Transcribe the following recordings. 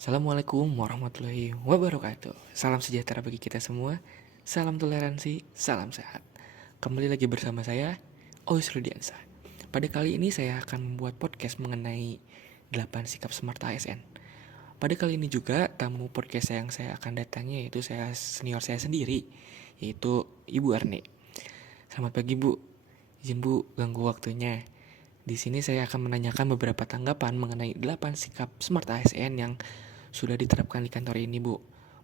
Assalamualaikum warahmatullahi wabarakatuh. Salam sejahtera bagi kita semua. Salam toleransi, salam sehat. Kembali lagi bersama saya, Ois Rudiansa. Pada kali ini saya akan membuat podcast mengenai 8 sikap smart ASN. Pada kali ini juga tamu podcast yang saya akan datangi yaitu senior saya sendiri, yaitu Ibu Arne. Selamat pagi Bu. Izin Bu ganggu waktunya. Di sini saya akan menanyakan beberapa tanggapan mengenai 8 sikap smart ASN yang sudah diterapkan di kantor ini, Bu.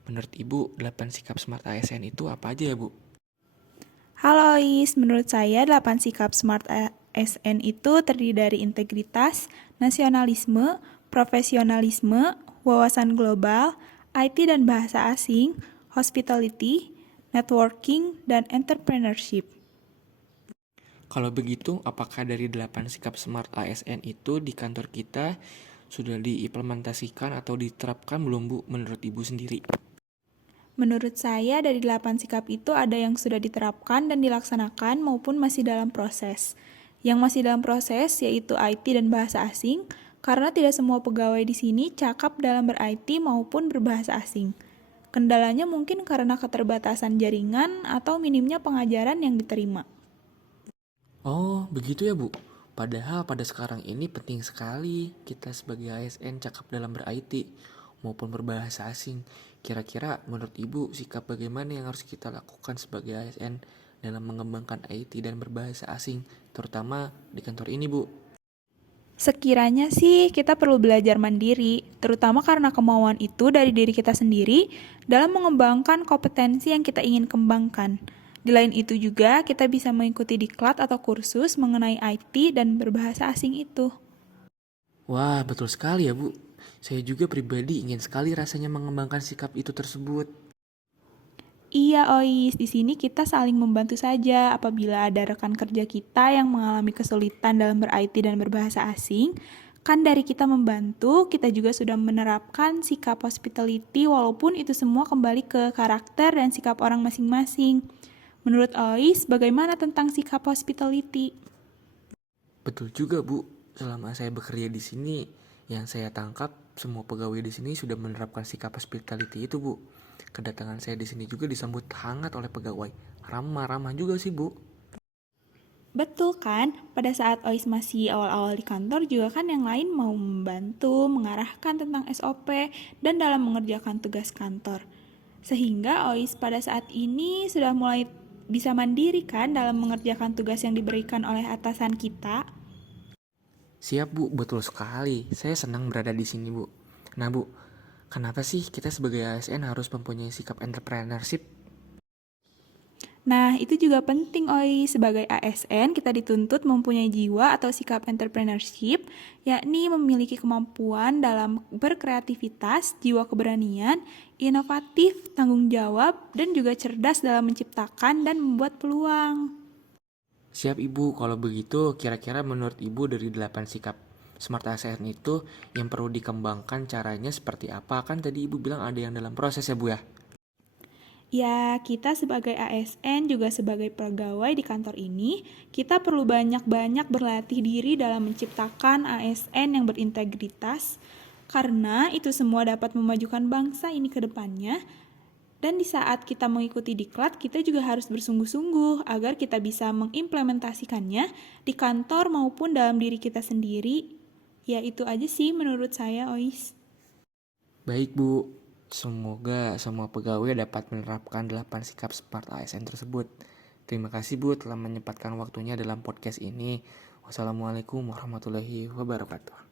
Menurut Ibu, 8 sikap smart ASN itu apa aja ya, Bu? Halo Is, menurut saya 8 sikap Smart ASN itu terdiri dari integritas, nasionalisme, profesionalisme, wawasan global, IT dan bahasa asing, hospitality, networking, dan entrepreneurship. Kalau begitu, apakah dari 8 sikap smart ASN itu di kantor kita sudah diimplementasikan atau diterapkan belum, Bu, menurut Ibu sendiri? Menurut saya dari 8 sikap itu ada yang sudah diterapkan dan dilaksanakan maupun masih dalam proses. Yang masih dalam proses yaitu IT dan bahasa asing, karena tidak semua pegawai di sini cakap dalam ber-IT maupun berbahasa asing. Kendalanya mungkin karena keterbatasan jaringan atau minimnya pengajaran yang diterima. Oh, begitu ya, Bu. Padahal pada sekarang ini penting sekali kita sebagai ASN cakap dalam ber-IT maupun berbahasa asing. Kira-kira menurut Ibu sikap bagaimana yang harus kita lakukan sebagai ASN dalam mengembangkan IT dan berbahasa asing, terutama di kantor ini, Bu? Sekiranya sih kita perlu belajar mandiri, terutama karena kemauan itu dari diri kita sendiri dalam mengembangkan kompetensi yang kita ingin kembangkan. Di lain itu juga kita bisa mengikuti diklat atau kursus mengenai IT dan berbahasa asing itu. Wah, betul sekali ya, Bu. Saya juga pribadi ingin sekali rasanya mengembangkan sikap itu tersebut. Iya, Ois, di sini kita saling membantu saja apabila ada rekan kerja kita yang mengalami kesulitan dalam ber-IT dan berbahasa asing. Kan dari kita membantu, kita juga sudah menerapkan sikap hospitality walaupun itu semua kembali ke karakter dan sikap orang masing-masing. Menurut Ois, bagaimana tentang sikap hospitality? Betul juga, Bu. Selama saya bekerja di sini, yang saya tangkap semua pegawai di sini sudah menerapkan sikap hospitality itu, Bu. Kedatangan saya di sini juga disambut hangat oleh pegawai. Ramah-ramah juga sih, Bu. Betul kan? Pada saat Ois masih awal-awal di kantor juga kan yang lain mau membantu, mengarahkan tentang SOP, dan dalam mengerjakan tugas kantor. Sehingga Ois pada saat ini sudah mulai bisa mandiri kan dalam mengerjakan tugas yang diberikan oleh atasan kita. Siap, Bu. Betul sekali. Saya senang berada di sini, Bu. Nah, Bu, kenapa sih kita sebagai ASN harus mempunyai sikap entrepreneurship? Nah, itu juga penting, Oi. Sebagai ASN, kita dituntut mempunyai jiwa atau sikap entrepreneurship, yakni memiliki kemampuan dalam berkreativitas, jiwa keberanian, inovatif, tanggung jawab, dan juga cerdas dalam menciptakan dan membuat peluang. Siap, Ibu. Kalau begitu, kira-kira menurut Ibu dari 8 sikap Smart ASN itu yang perlu dikembangkan caranya seperti apa? Kan tadi Ibu bilang ada yang dalam proses ya, Bu ya? Ya, kita sebagai ASN juga sebagai pegawai di kantor ini, kita perlu banyak-banyak berlatih diri dalam menciptakan ASN yang berintegritas, karena itu semua dapat memajukan bangsa ini ke depannya. Dan di saat kita mengikuti diklat, kita juga harus bersungguh-sungguh agar kita bisa mengimplementasikannya di kantor maupun dalam diri kita sendiri. Ya, itu aja sih menurut saya, Ois. Baik, Bu. Semoga semua pegawai dapat menerapkan 8 sikap Smart ASN tersebut. Terima kasih, Bu, telah menyempatkan waktunya dalam podcast ini. Wassalamualaikum warahmatullahi wabarakatuh.